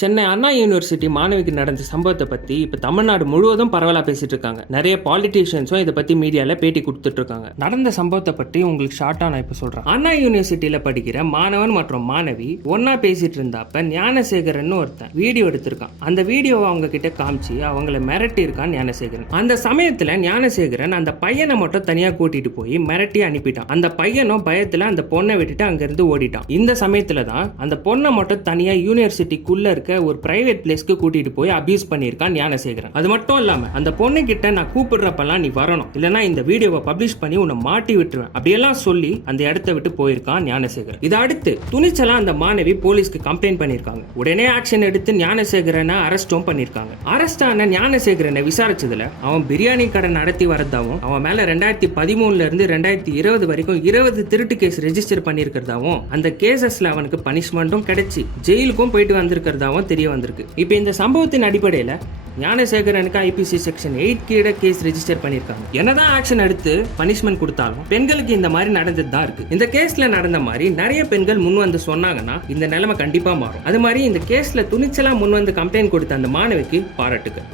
சென்னை அண்ணா university மாணவிக்கு நடந்த சம்பவத்தை பத்தி இப்ப தமிழ்நாடு முழுவதும் பரவலா பேசிட்டு இருக்காங்க. நிறைய பாலிட்டிஷியன்ஸும் இதை பத்தி மீடியால பேட்டி கொடுத்துட்டு இருக்காங்க. நடந்த சம்பவத்தை பற்றி உங்களுக்கு ஷார்ட்டா நான் இப்ப சொல்றேன். அண்ணா யூனிவர்சிட்டியில படிக்கிற மாணவன் மற்றும் மாணவி ஒன்னா பேசிட்டு இருந்தாப்ப ஞானசேகரன் ஒருத்தன் வீடியோ எடுத்திருக்கான். அந்த வீடியோவை அவங்க கிட்ட காமிச்சு அவங்களை மிரட்டி இருக்கான் ஞானசேகரன். அந்த சமயத்துல ஞானசேகரன் அந்த பையனை மட்டும் தனியா கூட்டிட்டு போய் மிரட்டி அனுப்பிட்டான். அந்த பையனும் பயத்துல அந்த பொண்ணை விட்டுட்டு அங்க இருந்து ஓடிட்டான். இந்த சமயத்துல தான் அந்த பொண்ணை மட்டும் தனியா யூனிவர்சிட்டிக்குள்ள இருக்க ஒரு பிரைவேட் பிளேஸ்க்கு கூட்டிட்டு போய் அபியூஸ் பண்ணிருக்கான் ஞானசேகரன். அது மட்டும் இல்லாம அந்த பொண்ணு கிட்ட நான் கூப்பிடுறப்பெல்லாம் நீ வரணும், இல்லனா இந்த வீடியோவை பப்ளிஷ் பண்ணி உன்னை மாட்டி விட்டுருவேன் அப்படியெல்லாம் சொல்லி அந்த இடத்தை விட்டு போயிருக்கான் ஞானசேகரன். இதை அடுத்து துணிச்சலா அந்த மாணவி போலீஸ்க்கு கம்ப்ளைண்ட் பண்ணிருக்காங்க. உடனே ஆக்ஷன் எடுத்து ஞானசேகரனை அரெஸ்டும் பண்ணிருக்காங்க. அரெஸ்ட் ஆன ஞானசேகரனை விசாரிச்சதுல அவன் பிரியாணி கடை நடத்தி வரதாவும், அவன் மேல 2013 இருந்து 2020 வரைக்கும் 20 திருட்டு கேஸ் ரெஜிஸ்டர் பண்ணிருக்கிறதாவும், அந்த கேசஸ்ல அவனுக்கு பனிஷ்மெண்ட்டும் கிடைச்சி ஜெயிலுக்கும் போயிட்டு வந்திருக்கிறதாவும் தெரிய வந்திருக்கு. இப்போ இந்த சம்பவத்தின் அடிப்படையில் ஞானசேகரனுக்கு ஐபிசி செக்ஷன் 8 கீழே கேஸ் ரெஜிஸ்டர் பண்ணிருக்காங்க. என்னதான் ஆக்ஷன் எடுத்து பனிஷ்மெண்ட் கொடுத்தாலும் பெண்களுக்கு இந்த மாதிரி நடந்தது தான் இருக்கு. இந்த கேஸ்ல நடந்த மாதிரி நிறைய பெண்கள் முன் வந்து சொன்னாங்கன்னா இந்த நிலைமை கண்டிப்பா மாறும். அது மாதிரி இந்த கேஸ்ல துணிச்சலா முன் வந்து கம்ப்ளைண்ட் கொடுத்த அந்த மாணவிக்கு பாராட்டுகள்.